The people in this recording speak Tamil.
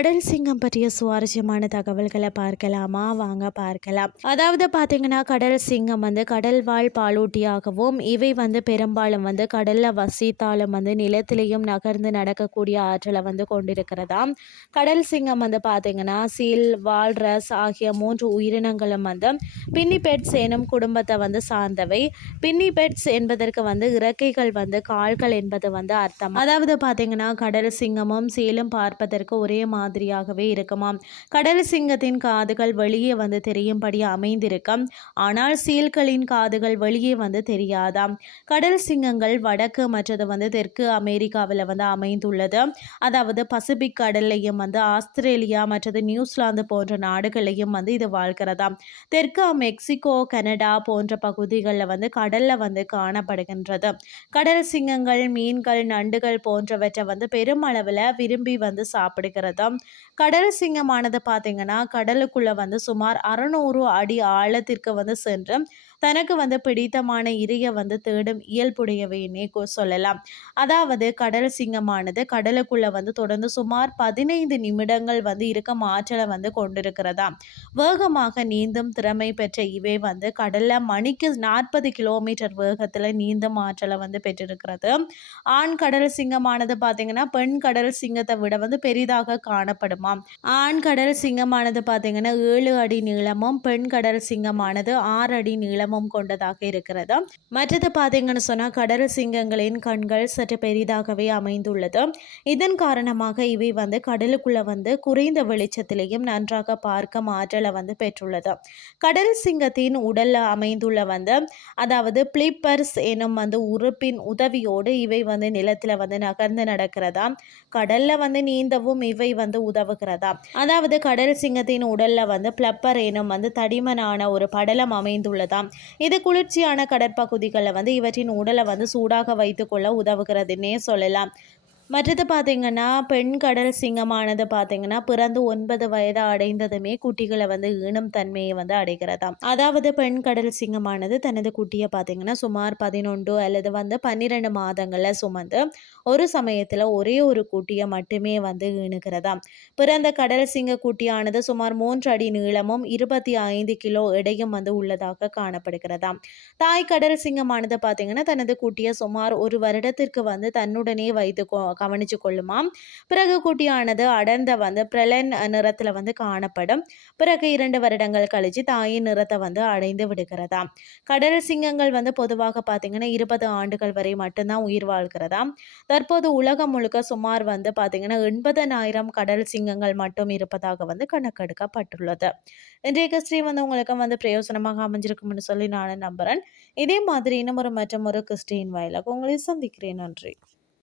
கடல் சிங்கம் பற்றிய சுவாரஸ்யமான தகவல்களை பார்க்கலாமா? வாங்க பார்க்கலாம். அதாவது பார்த்தீங்கன்னா கடல் சிங்கம் வந்து கடல் வாழ் பாலூட்டியாகவும் இவை வந்து பெரும்பாலும் வந்து கடலில் வசித்தாலும் வந்து நிலத்திலையும் நகர்ந்து நடக்கக்கூடிய ஆற்றலை வந்து கொண்டிருக்கிறதாம். கடல் சிங்கம் வந்து பார்த்தீங்கன்னா சீல் வால்ரஸ் ஆகிய மூன்று உயிரினங்களும் வந்து பின்னிபெட்ஸ் எனும் குடும்பத்தை வந்து சார்ந்தவை. பின்னிபெட்ஸ் என்பதற்கு வந்து இறக்கைகள் வந்து கால்கள் என்பது வந்து அர்த்தம். அதாவது பார்த்தீங்கன்னா கடல் சிங்கமும் சீலும் பார்ப்பதற்கு ஒரே மாதிரியாகவே இருக்குமாம். கடல் சிங்கத்தின் காதுகள் வெளியே வந்து தெரியும்படி அமைந்திருக்கும் ஆனால் சீல்களின் காதுகள் வெளியே வந்து தெரியாதாம் கடல் சிங்கங்கள் வடக்கு மற்றது வந்து தெற்கு அமெரிக்காவில் வந்து அமைந்துள்ளது. அதாவது பசிபிக் கடல்லையும் வந்து ஆஸ்திரேலியா மற்றது நியூசிலாந்து போன்ற நாடுகளையும் வந்து இது வாழ்கிறதாம் தெற்கு மெக்சிகோ கனடா போன்ற பகுதிகளில் வந்து கடலில் வந்து காணப்படுகின்றது. கடல் சிங்கங்கள் மீன்கள் நண்டுகள் போன்றவற்றை வந்து பெருமளவில் விரும்பி வந்து சாப்பிடுகிறது? கடல் சிங்கமானது பார்த்தீங்கன்னா கடலுக்குள்ள வந்து சுமார் அறநூறு அடி ஆழத்திற்கு வந்து சென்று தனக்கு வந்து பிடித்தமான இறைய வந்து தேடும் இயல்புடையவைன்னே சொல்லலாம். அதாவது கடல் சிங்கமானது கடலுக்குள்ள வந்து தொடர்ந்து சுமார் பதினைந்து நிமிடங்கள் வந்து இருக்க ஆற்றலை வந்து கொண்டிருக்கிறதா? வேகமாக நீந்தும் திறமை பெற்ற இவை வந்து கடல்ல மணிக்கு நாற்பது கிலோமீட்டர் வேகத்தில் நீந்தும் ஆற்றலை வந்து பெற்றிருக்கிறது. ஆண் கடல் சிங்கமானது பார்த்தீங்கன்னா பெண் கடல் சிங்கத்தை விட வந்து பெரிதாக காணப்படுமாம் ஆண் கடல் சிங்கமானது பார்த்தீங்கன்னா ஏழு அடி நீளமும் பெண் கடல் சிங்கமானது ஆறு அடி நீளம் வண்ணமும் கொண்டதாக இருக்கிறது. மற்றது பார்த்தீங்கன்னு சொன்னால் கடல் சிங்கங்களின் கண்கள் சற்று பெரிதாகவே அமைந்துள்ளது. இதன் காரணமாக இவை வந்து கடலுக்குள்ள வந்து குறைந்த வெளிச்சத்திலையும் நன்றாக பார்க்க ஆற்றலை வந்து பெற்றுள்ளது. கடல் சிங்கத்தின் உடல்ல அமைந்துள்ள வந்து அதாவது பிளிப்பர்ஸ் எனும் வந்து உறுப்பின் உதவியோடு இவை வந்து நிலத்தில் வந்து நகர்ந்து நடக்கிறதா? கடல்ல வந்து நீந்தவும் இவை வந்து உதவுகிறதா? அதாவது கடல் சிங்கத்தின் உடல்ல வந்து பிளப்பர் எனும் வந்து தடிமனான ஒரு படலம் அமைந்துள்ளதாம் இது குளிர்ச்சியான கடற்பகுதிகளில் வந்து இவற்றின் உடலை வந்து சூடாக வைத்துக்கொள்ள உதவுகிறதுன்னே சொல்லலாம். மற்றது பார்த்திங்கன்னா பெண் கடல் சிங்கமானது பார்த்திங்கன்னா பிறந்து ஒன்பது வயது அடைந்ததுமே குட்டிகளை வந்து ஈனும் தன்மையை வந்து அடைகிறதாம். அதாவது பெண் கடல் சிங்கமானது தனது குட்டியை பார்த்திங்கன்னா சுமார் பதினொன்று அல்லது வந்து பன்னிரெண்டு மாதங்களில் சுமந்து ஒரு சமயத்தில் ஒரே ஒரு குட்டியை மட்டுமே வந்து ஈணுகிறதாம் பிறந்த கடல் சிங்க குட்டியானது சுமார் மூன்று அடி நீளமும் இருபத்தி ஐந்து கிலோ எடையும் வந்து உள்ளதாக காணப்படுகிறதாம். தாய் கடல் சிங்கமானது பார்த்திங்கன்னா தனது குட்டியை சுமார் ஒரு வருடத்திற்கு வந்து தன்னுடனே வைத்து கவனிச்சு கொள்ளுமாம் பிறகு குட்டியானது அடர்ந்த வந்து பிரலன் நிறத்தில் வந்து காணப்படும். பிறகு இரண்டு வருடங்கள் கழிச்சு தாயின் நிறத்தை வந்து அடைந்து விடுகிறதா கடல் சிங்கங்கள் வந்து பொதுவாக பார்த்தீங்கன்னா இருபது ஆண்டுகள் வரை மட்டும்தான் உயிர் வாழ்கிறதாம். தற்போது உலகம் முழுக்க சுமார் வந்து பார்த்தீங்கன்னா எண்பதனாயிரம் கடல் சிங்கங்கள் மட்டும் இருப்பதாக வந்து கணக்கெடுக்கப்பட்டுள்ளது. இன்றைய கிறிஸ்டி வந்து உங்களுக்கு வந்து பிரயோசனமாக அமைஞ்சிருக்கும்னு சொல்லி நான் நம்புகிறேன் இதே மாதிரி இன்னும் ஒரு மற்றும் ஒரு கிறிஸ்டின் வாயிலாக உங்களை சந்திக்கிறேன். நன்றி.